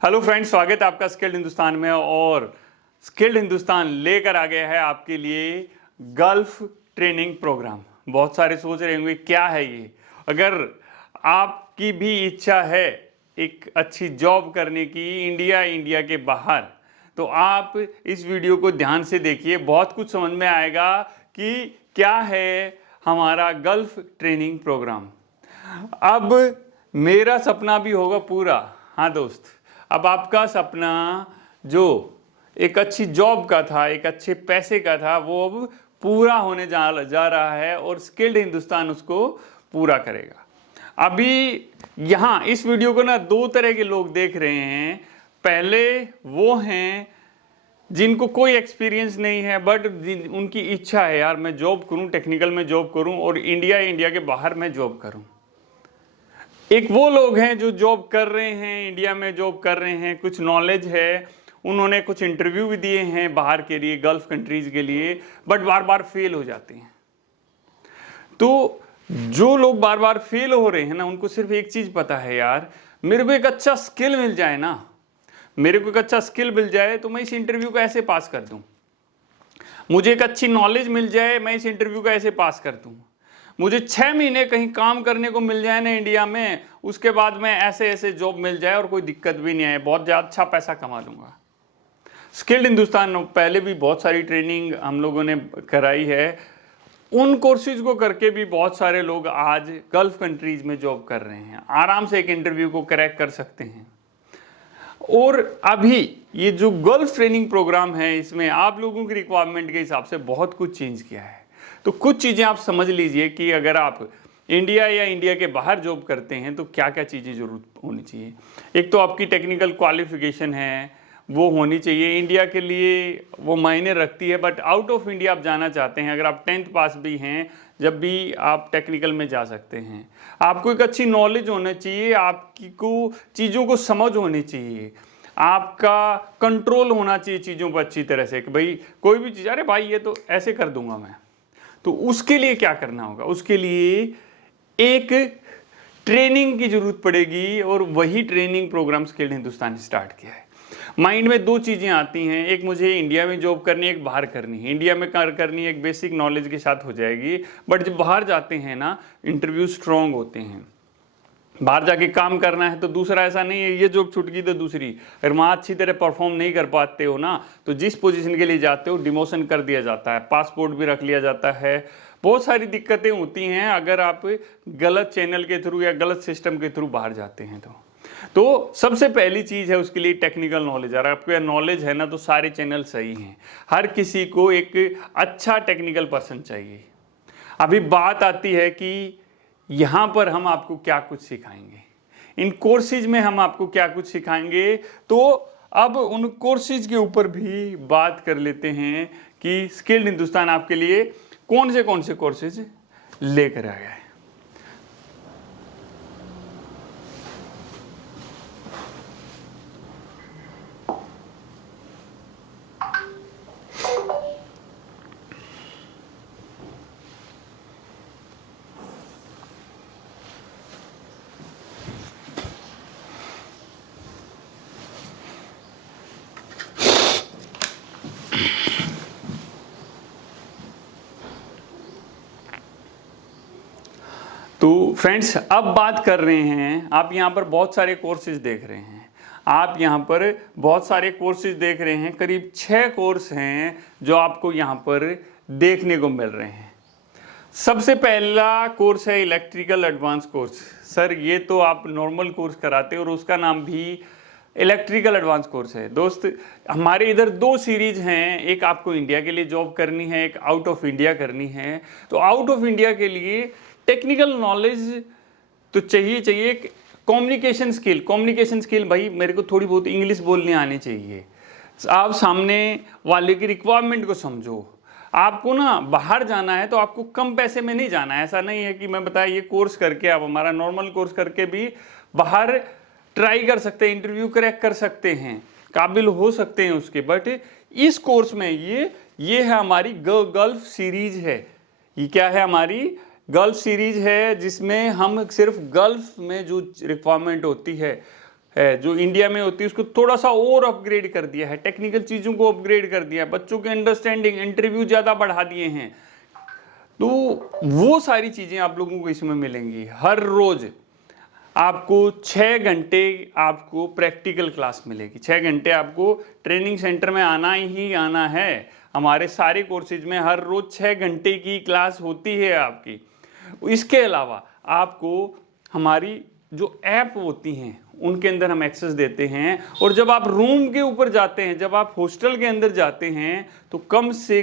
Hello friends, स्वागत है आपका स्किल्ड हिंदुस्तान में। और स्किल्ड हिंदुस्तान लेकर आ गया है आपके लिए गल्फ ट्रेनिंग प्रोग्राम। बहुत सारे सोच रहे होंगे क्या है ये। अगर आपकी भी इच्छा है एक अच्छी जॉब करने की इंडिया के बाहर, तो आप इस वीडियो को ध्यान से देखिए। बहुत कुछ समझ में आएगा कि क्या है हमारा गल्फ ट्रेनिंग प्रोग्राम। अब मेरा सपना भी होगा पूरा। हाँ दोस्त, अब आपका सपना जो एक अच्छी जॉब का था, एक अच्छे पैसे का था, वो अब पूरा होने जा रहा है और स्किल्ड हिंदुस्तान उसको पूरा करेगा। अभी यहाँ इस वीडियो को ना दो तरह के लोग देख रहे हैं। पहले वो हैं जिनको कोई एक्सपीरियंस नहीं है बट उनकी इच्छा है यार मैं जॉब करूं, टेक्निकल में जॉब करूं और इंडिया के बाहर मैं जॉब करूं। एक वो लोग हैं जो जॉब कर रहे हैं, इंडिया में जॉब कर रहे हैं, कुछ नॉलेज है, उन्होंने कुछ इंटरव्यू भी दिए हैं बाहर के लिए, गल्फ कंट्रीज के लिए, बट बार बार फेल हो जाते हैं। तो जो लोग बार बार फेल हो रहे हैं ना, उनको सिर्फ एक चीज पता है, यार मेरे को एक अच्छा स्किल मिल जाए ना, मेरे को एक अच्छा स्किल मिल जाए तो मैं इस इंटरव्यू को ऐसे पास कर दूं। मुझे एक अच्छी नॉलेज मिल जाए, मैं इस इंटरव्यू को ऐसे पास कर दूं। मुझे 6 महीने कहीं काम करने को मिल जाए ना इंडिया में, उसके बाद मैं ऐसे ऐसे जॉब मिल जाए और कोई दिक्कत भी नहीं आए, बहुत ज़्यादा अच्छा पैसा कमा लूँगा। स्किल्ड हिंदुस्तान पहले भी बहुत सारी ट्रेनिंग हम लोगों ने कराई है। उन कोर्सेज को करके भी बहुत सारे लोग आज गल्फ कंट्रीज में जॉब कर रहे हैं, आराम से एक इंटरव्यू को क्रैक कर सकते हैं। और अभी ये जो गल्फ ट्रेनिंग प्रोग्राम है, इसमें आप लोगों की रिक्वायरमेंट के हिसाब से बहुत कुछ चेंज किया है। तो कुछ चीज़ें आप समझ लीजिए कि अगर आप इंडिया या इंडिया के बाहर जॉब करते हैं तो क्या क्या चीज़ें ज़रूरत होनी चाहिए। एक तो आपकी टेक्निकल क्वालिफिकेशन है, वो होनी चाहिए। इंडिया के लिए वो मायने रखती है, बट आउट ऑफ इंडिया आप जाना चाहते हैं, अगर आप 10th पास भी हैं, जब भी आप टेक्निकल में जा सकते हैं। आपको एक अच्छी नॉलेज होना चाहिए, आपको चीज़ों को समझ होनी चाहिए, आपका कंट्रोल होना चाहिए चीज़ों पर अच्छी तरह से कि भाई कोई भी चीज़, अरे भाई ये तो ऐसे कर दूंगा मैं। तो उसके लिए क्या करना होगा, उसके लिए एक ट्रेनिंग की जरूरत पड़ेगी और वही ट्रेनिंग प्रोग्राम स्किल्ड हिंदुस्तान ने स्टार्ट किया है। माइंड में दो चीज़ें आती हैं, एक मुझे इंडिया में जॉब करनी है, एक बाहर करनी है। इंडिया में करनी है एक बेसिक नॉलेज के साथ हो जाएगी, बट जब बाहर जाते हैं ना, इंटरव्यू स्ट्रॉन्ग होते हैं। बाहर जाके काम करना है तो दूसरा, ऐसा नहीं है ये जॉब छूट गई तो दूसरी। अगर वहाँ अच्छी तरह परफॉर्म नहीं कर पाते हो ना, तो जिस पोजीशन के लिए जाते हो डिमोशन कर दिया जाता है, पासपोर्ट भी रख लिया जाता है। बहुत सारी दिक्कतें होती हैं अगर आप गलत चैनल के थ्रू या गलत सिस्टम के थ्रू बाहर जाते हैं। तो सबसे पहली चीज़ है उसके लिए टेक्निकल नॉलेज। अगर आपको नॉलेज है ना, तो सारे चैनल सही हैं। हर किसी को एक अच्छा टेक्निकल पर्सन चाहिए। अभी बात आती है कि यहाँ पर हम आपको क्या कुछ सिखाएंगे, इन कोर्सेज में हम आपको क्या कुछ सिखाएंगे। तो अब उन कोर्सेज के ऊपर भी बात कर लेते हैं कि स्किल्ड हिंदुस्तान आपके लिए कौन से कोर्सेज लेकर आया है। तो फ्रेंड्स, अब बात कर रहे हैं, आप यहाँ पर बहुत सारे कोर्सेज देख रहे हैं, आप यहाँ पर बहुत सारे कोर्सेज देख रहे हैं। करीब 6 कोर्स हैं जो आपको यहाँ पर देखने को मिल रहे हैं। सबसे पहला कोर्स है इलेक्ट्रिकल एडवांस कोर्स। सर ये तो आप नॉर्मल कोर्स कराते हो और उसका नाम भी इलेक्ट्रिकल एडवांस कोर्स है। दोस्त, हमारे इधर 2 सीरीज हैं, एक आपको इंडिया के लिए जॉब करनी है, एक आउट ऑफ इंडिया करनी है। तो आउट ऑफ इंडिया के लिए टेक्निकल नॉलेज तो चाहिए। कम्युनिकेशन स्किल, भाई मेरे को थोड़ी बहुत इंग्लिश बोलने आनी चाहिए। आप सामने वाले की रिक्वायरमेंट को समझो। आपको ना बाहर जाना है तो आपको कम पैसे में नहीं जाना है। ऐसा नहीं है कि मैं बताया ये कोर्स करके आप हमारा नॉर्मल कोर्स करके भी बाहर ट्राई कर सकते हैं, इंटरव्यू क्रैक कर सकते हैं, काबिल हो सकते हैं उसके। बट इस कोर्स में ये है हमारी गल्फ सीरीज है। ये क्या है, हमारी गल्फ सीरीज है, जिसमें हम सिर्फ गल्फ में जो रिक्वायरमेंट होती है, है जो इंडिया में होती है उसको थोड़ा सा और अपग्रेड कर दिया है, टेक्निकल चीज़ों को अपग्रेड कर दिया है, बच्चों के अंडरस्टैंडिंग, इंटरव्यू ज़्यादा बढ़ा दिए हैं। तो वो सारी चीज़ें आप लोगों को इसमें मिलेंगी। हर रोज़ आपको 6 घंटे आपको प्रैक्टिकल क्लास मिलेगी। 6 घंटे आपको ट्रेनिंग सेंटर में आना ही आना है। हमारे सारे कोर्सेज में हर रोज़ 6 घंटे की क्लास होती है आपकी। इसके अलावा आपको हमारी जो ऐप होती हैं उनके अंदर हम एक्सेस देते हैं, और जब आप रूम के ऊपर जाते हैं, जब आप हॉस्टल के अंदर जाते हैं, तो कम से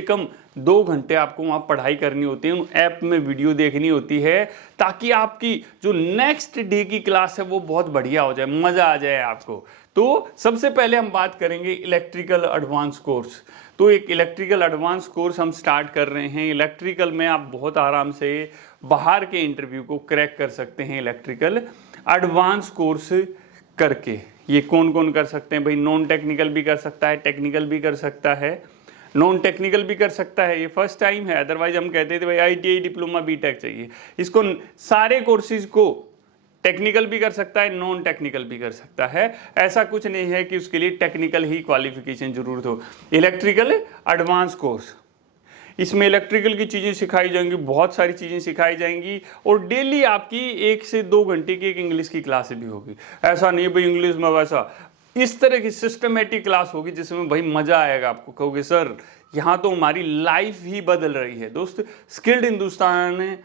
कम 2 घंटे आपको वहाँ पढ़ाई करनी होती है, उन ऐप में वीडियो देखनी होती है, ताकि आपकी जो नेक्स्ट डे की क्लास है वो बहुत बढ़िया हो जाए, मज़ा आ जाए आपको। तो सबसे पहले हम बात करेंगे इलेक्ट्रिकल एडवांस कोर्स। तो एक इलेक्ट्रिकल एडवांस कोर्स हम स्टार्ट कर रहे हैं। इलेक्ट्रिकल में आप बहुत आराम से बाहर के इंटरव्यू को क्रैक कर सकते हैं इलेक्ट्रिकल एडवांस कोर्स करके। ये कौन कौन कर सकते हैं भाई? नॉन टेक्निकल भी कर सकता है, टेक्निकल भी कर सकता है, नॉन टेक्निकल भी कर सकता है। ये फर्स्ट टाइम है, अदरवाइज हम कहते थे भाई ITI डिप्लोमा बीटेक चाहिए। इसको सारे कोर्सेज को टेक्निकल भी कर सकता है, नॉन टेक्निकल भी कर सकता है। ऐसा कुछ नहीं है कि उसके लिए टेक्निकल ही क्वालिफिकेशन जरूरत हो। इलेक्ट्रिकल एडवांस कोर्स, इसमें इलेक्ट्रिकल की चीज़ें सिखाई जाएंगी, बहुत सारी चीज़ें सिखाई जाएंगी, और डेली आपकी 1 से 2 घंटे की एक इंग्लिश की क्लास भी होगी। ऐसा नहीं भाई इंग्लिश में वैसा, इस तरह की सिस्टमेटिक क्लास होगी जिसमें भाई मज़ा आएगा आपको। कहोगे सर यहाँ तो हमारी लाइफ ही बदल रही है। दोस्त, स्किल्ड हिंदुस्तान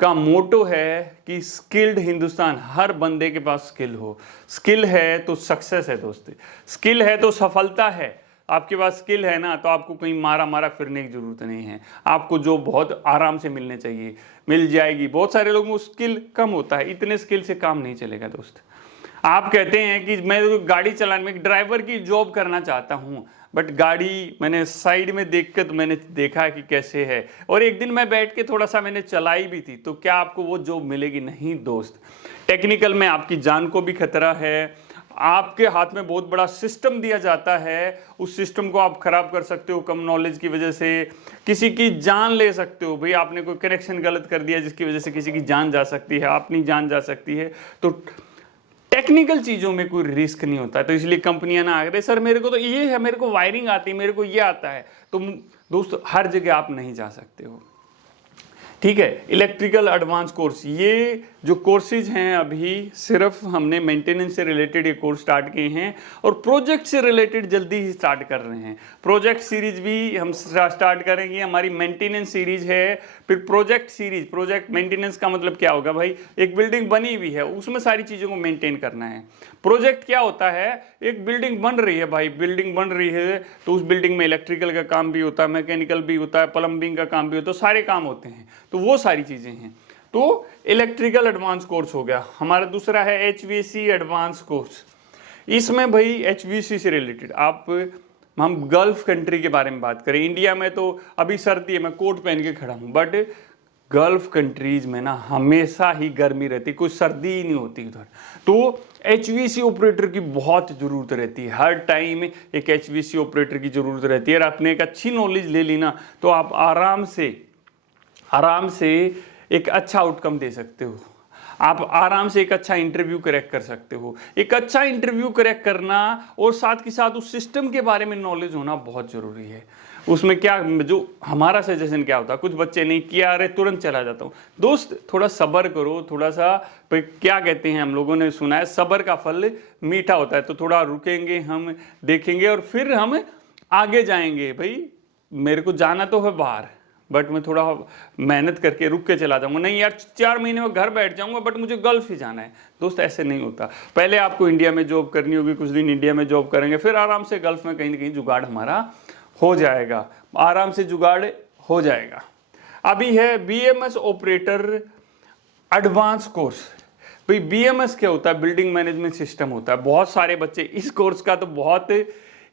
का मोटो है कि स्किल्ड हिंदुस्तान, हर बंदे के पास स्किल हो। स्किल है तो सक्सेस है दोस्त, स्किल है तो सफलता है। आपके पास स्किल है ना, तो आपको कहीं मारा मारा फिरने की जरूरत नहीं है। आपको जो बहुत आराम से मिलने चाहिए मिल जाएगी। बहुत सारे लोगों को स्किल कम होता है, इतने स्किल से काम नहीं चलेगा दोस्त। आप कहते हैं कि मैं तो गाड़ी चलाने में ड्राइवर की जॉब करना चाहता हूँ, बट गाड़ी मैंने साइड में देख कर तो मैंने देखा कि कैसे है, और एक दिन मैं बैठ के थोड़ा सा मैंने चलाई भी थी, तो क्या आपको वो जॉब मिलेगी? नहीं दोस्त। टेक्निकल में आपकी जान को भी खतरा है। आपके हाथ में बहुत बड़ा सिस्टम दिया जाता है, उस सिस्टम को आप खराब कर सकते हो। कम नॉलेज की वजह से किसी की जान ले सकते हो। भाई आपने कोई कनेक्शन गलत कर दिया जिसकी वजह से किसी की जान जा सकती है, अपनी जान जा सकती है। तो टेक्निकल चीज़ों में कोई रिस्क नहीं होता है। तो इसलिए कंपनियां ना आगे सर मेरे को तो ये है, मेरे को वायरिंग आती है, मेरे को ये आता है। तो दोस्तों हर जगह आप नहीं जा सकते हो, ठीक है। इलेक्ट्रिकल एडवांस कोर्स, ये जो कोर्सेज हैं अभी सिर्फ हमने मेंटेनेंस से रिलेटेड ये कोर्स स्टार्ट किए हैं, और प्रोजेक्ट से रिलेटेड जल्दी ही स्टार्ट कर रहे हैं। प्रोजेक्ट सीरीज भी हम स्टार्ट करेंगे। हमारी मेंटेनेंस सीरीज है, फिर प्रोजेक्ट सीरीज। प्रोजेक्ट मेंटेनेंस का मतलब क्या होगा भाई? एक बिल्डिंग बनी हुई है, उसमें सारी चीज़ों को मेंटेन करना है। प्रोजेक्ट क्या होता है? एक बिल्डिंग बन रही है भाई, बिल्डिंग बन रही है तो उस बिल्डिंग में इलेक्ट्रिकल का काम भी होता है, मैकेनिकल भी होता है, प्लम्बिंग का काम भी होता है, सारे काम होते हैं। तो वो सारी चीज़ें हैं। तो इलेक्ट्रिकल एडवांस कोर्स हो गया हमारा। दूसरा है HVAC एडवांस कोर्स। इसमें भाई HVAC से रिलेटेड हम गल्फ कंट्री के बारे में बात करें। इंडिया में तो अभी सर्दी है, मैं कोट पहन के खड़ा हूँ, बट गल्फ कंट्रीज में ना हमेशा ही गर्मी रहती, कोई सर्दी ही नहीं होती उधर। तो HVAC ऑपरेटर की बहुत ज़रूरत रहती है, हर टाइम एक HVAC ऑपरेटर की ज़रूरत रहती है। और आपने एक अच्छी नॉलेज ले ली ना, तो आप आराम से एक अच्छा आउटकम दे सकते हो। आप आराम से एक अच्छा इंटरव्यू क्रैक कर सकते हो। एक अच्छा इंटरव्यू क्रैक करना और साथ के साथ उस सिस्टम के बारे में नॉलेज होना बहुत ज़रूरी है। उसमें क्या, जो हमारा सजेशन क्या होता है, कुछ बच्चे नहीं किया, अरे तुरंत चला जाता हूँ। दोस्त थोड़ा सब्र करो, थोड़ा सा क्या कहते हैं, हम लोगों ने सुना है सब्र का फल मीठा होता है। तो थोड़ा रुकेंगे, हम देखेंगे और फिर हम आगे जाएंगे। भाई मेरे को जाना तो है बाहर, बट मैं थोड़ा मेहनत करके रुक के चला जाऊंगा। नहीं यार 4 महीने में घर बैठ जाऊंगा, बट मुझे गल्फ ही जाना है। दोस्त ऐसे नहीं होता। पहले आपको इंडिया में जॉब करनी होगी, कुछ दिन इंडिया में जॉब करेंगे, फिर आराम से गल्फ में कहीं ना कहीं जुगाड़ हमारा हो जाएगा, आराम से जुगाड़ हो जाएगा। अभी है BMS ऑपरेटर एडवांस कोर्स। भाई BMS क्या होता है? बिल्डिंग मैनेजमेंट सिस्टम होता है। बहुत सारे बच्चे इस कोर्स का तो बहुत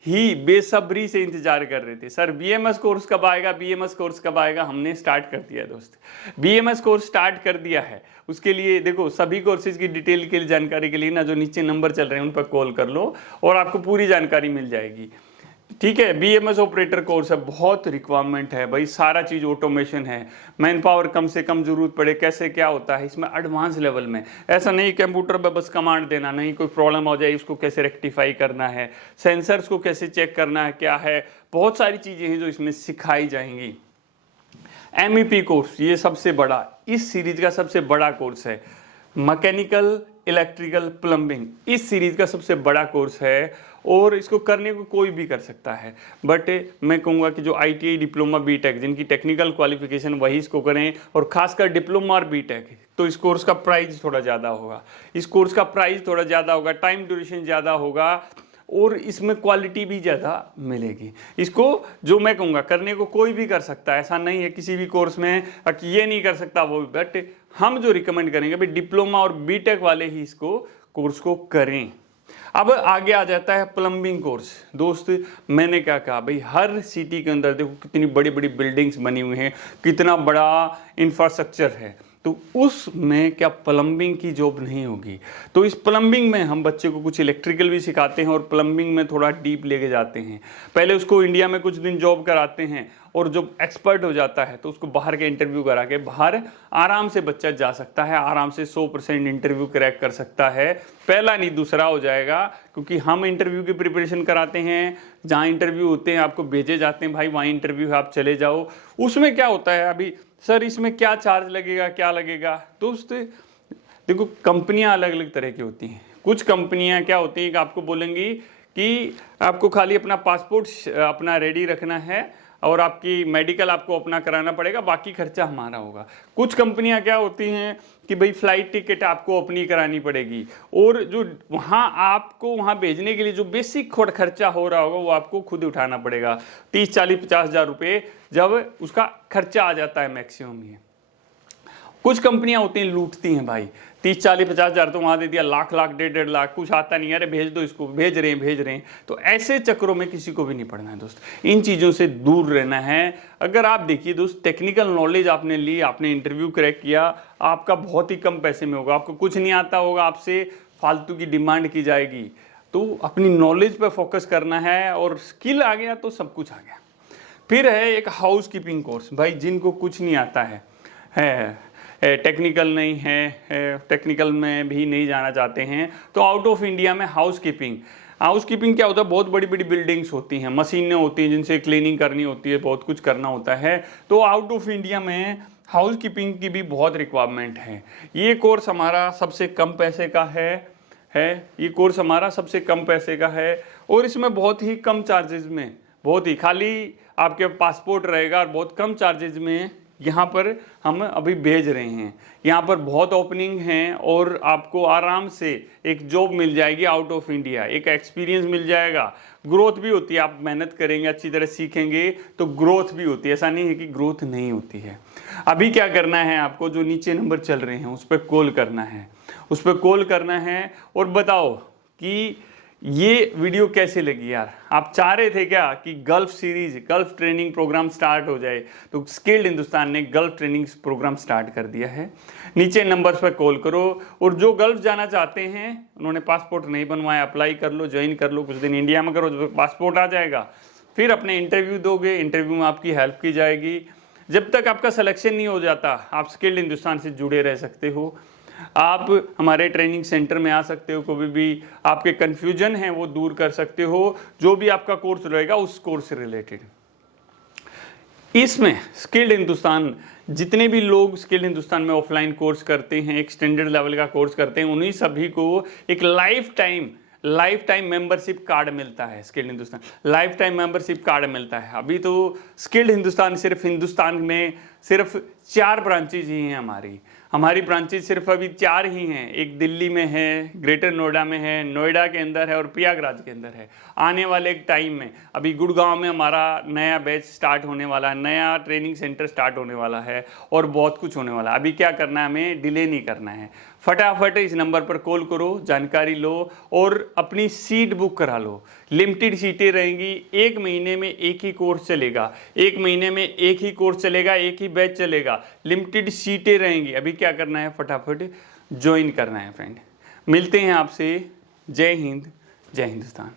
ही बेसब्री से इंतजार कर रहे थे, सर BMS कोर्स कब आएगा, BMS कोर्स कब आएगा। हमने स्टार्ट कर दिया दोस्त, BMS कोर्स स्टार्ट कर दिया है। उसके लिए देखो, सभी कोर्सेज की डिटेल के लिए जानकारी के लिए ना जो नीचे नंबर चल रहे हैं उन पर कॉल कर लो और आपको पूरी जानकारी मिल जाएगी। ठीक है, बीएमएस ऑपरेटर कोर्स है, बहुत रिक्वायरमेंट है भाई, सारा चीज ऑटोमेशन है, मैन पावर कम से कम जरूरत पड़े, कैसे क्या होता है इसमें एडवांस लेवल में। ऐसा नहीं कंप्यूटर पे बस कमांड देना, नहीं कोई प्रॉब्लम हो जाए उसको कैसे रेक्टिफाई करना है, सेंसर्स को कैसे चेक करना है, क्या है, बहुत सारी चीजें हैं जो इसमें सिखाई जाएंगी। MEP कोर्स ये सबसे बड़ा, इस सीरीज का सबसे बड़ा कोर्स है, मैकेनिकल इलेक्ट्रिकल प्लम्बिंग इस सीरीज का सबसे बड़ा कोर्स है, और इसको करने को कोई भी कर सकता है। बट मैं कहूँगा कि जो ITI डिप्लोमा बीटेक जिनकी टेक्निकल क्वालिफिकेशन वही इसको करें, और खासकर डिप्लोमा और बीटेक, तो इस कोर्स का प्राइस थोड़ा ज़्यादा होगा, इस कोर्स का प्राइस थोड़ा ज़्यादा होगा, टाइम ड्यूरेशन ज़्यादा होगा, और इसमें क्वालिटी भी ज़्यादा मिलेगी। इसको जो मैं कहूँगा करने को कोई भी कर सकता है, ऐसा नहीं है किसी भी कोर्स में कि ये नहीं कर सकता वो भी, बट हम जो रिकमेंड करेंगे भाई डिप्लोमा और बीटेक वाले ही इसको कोर्स को करें। अब आगे आ जाता है प्लम्बिंग कोर्स। दोस्त मैंने क्या कहा भाई, हर सिटी के अंदर देखो कितनी बड़ी बड़ी बिल्डिंग्स बनी हुई हैं, कितना बड़ा इंफ्रास्ट्रक्चर है, तो उसमें क्या प्लम्बिंग की जॉब नहीं होगी। तो इस प्लम्बिंग में हम बच्चे को कुछ इलेक्ट्रिकल भी सिखाते हैं और प्लम्बिंग में थोड़ा डीप लेके जाते हैं। पहले उसको इंडिया में कुछ दिन जॉब कराते हैं, और जब एक्सपर्ट हो जाता है तो उसको बाहर के इंटरव्यू करा के बाहर आराम से बच्चा जा सकता है, आराम से 100% इंटरव्यू क्रैक कर सकता है। पहला नहीं दूसरा हो जाएगा, क्योंकि हम इंटरव्यू की प्रिपरेशन कराते हैं, जहाँ इंटरव्यू होते हैं आपको भेजे जाते हैं, भाई वहाँ इंटरव्यू है आप चले जाओ। उसमें क्या होता है, अभी सर इसमें क्या चार्ज लगेगा, क्या लगेगा। दोस्त देखो कंपनियां अलग अलग तरह की होती हैं। कुछ कंपनियां क्या होती हैं कि आपको बोलेंगी कि आपको खाली अपना पासपोर्ट अपना रेडी रखना है, और आपकी मेडिकल आपको अपना कराना पड़ेगा, बाकी खर्चा हमारा होगा। कुछ कंपनियां क्या होती हैं कि भाई फ्लाइट टिकट आपको अपनी करानी पड़ेगी, और जो वहाँ आपको वहाँ भेजने के लिए जो बेसिक खर्चा हो रहा होगा वो आपको खुद उठाना पड़ेगा। 30, 40, 50 हज़ार रुपये जब उसका खर्चा आ जाता है मैक्सिमम ही। कुछ कंपनियां होती हैं लूटती हैं भाई, 30, 40, 50 हज़ार तो वहाँ दे दिया, लाख लाख 1.5 लाख, कुछ आता नहीं, अरे भेज दो इसको, भेज रहे हैं। तो ऐसे चक्रों में किसी को भी नहीं पड़ना है दोस्त, इन चीज़ों से दूर रहना है। अगर आप देखिए दोस्त, टेक्निकल नॉलेज आपने ली, आपने इंटरव्यू क्रैक किया, आपका बहुत ही कम पैसे में होगा, आपको कुछ नहीं आता होगा, आपसे फालतू की डिमांड की जाएगी। तो अपनी नॉलेज पर फोकस करना है, और स्किल आ गया तो सब कुछ आ गया। फिर है एक हाउस कीपिंग कोर्स, भाई जिनको कुछ नहीं आता है टेक्निकल नहीं है, टेक्निकल में भी नहीं जाना चाहते हैं, तो आउट ऑफ इंडिया में हाउस कीपिंग क्या होता है, बहुत बड़ी बड़ी बिल्डिंग्स होती हैं, मशीनें होती हैं जिनसे क्लीनिंग करनी होती है, बहुत कुछ करना होता है। तो आउट ऑफ इंडिया में हाउस कीपिंग की भी बहुत रिक्वायरमेंट है। ये कोर्स हमारा सबसे कम पैसे का है, ये कोर्स हमारा सबसे कम पैसे का है, और इसमें बहुत ही कम चार्जेस में, बहुत ही खाली आपके पासपोर्ट रहेगा, और बहुत कम चार्जेस में यहाँ पर हम अभी भेज रहे हैं। यहाँ पर बहुत ओपनिंग हैं, और आपको आराम से एक जॉब मिल जाएगी आउट ऑफ इंडिया, एक एक्सपीरियंस मिल जाएगा, ग्रोथ भी होती है। आप मेहनत करेंगे, अच्छी तरह सीखेंगे तो ग्रोथ भी होती है, ऐसा नहीं है कि ग्रोथ नहीं होती है। अभी क्या करना है आपको, जो नीचे नंबर चल रहे हैं उस पर कॉल करना है, उस पर कॉल करना है, और बताओ कि ये वीडियो कैसे लगी यार। आप चाह रहे थे क्या कि gulf series, gulf training programme start हो जाए, तो स्किल्ड हिंदुस्तान ने गल्फ ट्रेनिंग प्रोग्राम स्टार्ट कर दिया है। नीचे नंबर्स पर कॉल करो, और जो गल्फ जाना चाहते हैं, उन्होंने पासपोर्ट नहीं बनवाया, अप्लाई कर लो, ज्वाइन कर लो, कुछ दिन इंडिया में करो, जब पासपोर्ट आ जाएगा फिर अपने इंटरव्यू दोगे, इंटरव्यू में आपकी हेल्प की जाएगी। जब तक आपका सिलेक्शन नहीं हो जाता, आप स्किल्ड हिंदुस्तान से जुड़े रह सकते हो। आप हमारे ट्रेनिंग सेंटर में आ सकते हो, कभी भी आपके कंफ्यूजन है वो दूर कर सकते हो, जो भी आपका कोर्स रहेगा उस कोर्स से रिलेटेड। इसमें स्किल्ड हिंदुस्तान, जितने भी लोग स्किल्ड हिंदुस्तान में ऑफलाइन कोर्स करते हैं, एक स्टैंडर्ड लेवल का कोर्स करते हैं, उन्हीं सभी को एक लाइफ टाइम मेंबरशिप कार्ड मिलता है। Skilled Hindustan life time membership card मिलता है। अभी तो स्किल्ड हिंदुस्तान सिर्फ हिंदुस्तान में सिर्फ 4 ब्रांचेज ही हैं हमारी ब्रांचेज सिर्फ अभी 4 ही हैं। एक दिल्ली में है, ग्रेटर नोएडा में है, नोएडा के अंदर है, और प्रयागराज के अंदर है। आने वाले एक टाइम में अभी गुड़गांव में हमारा नया बैच स्टार्ट होने वाला है, नया ट्रेनिंग सेंटर स्टार्ट होने वाला है, और बहुत कुछ होने वाला है। अभी क्या करना है, हमें डिले नहीं करना है, फटाफट इस नंबर पर कॉल करो, जानकारी लो, और अपनी सीट बुक करा लो। लिमिटेड सीटें रहेंगी, 1 महीने में एक ही कोर्स चलेगा, 1 महीने में एक ही कोर्स चलेगा, एक ही बैच चलेगा, लिमिटेड सीटें रहेंगी। अभी क्या करना है, फटाफट ज्वाइन करना है फ्रेंड। मिलते हैं आपसे। जय हिंद, जय हिंदुस्तान।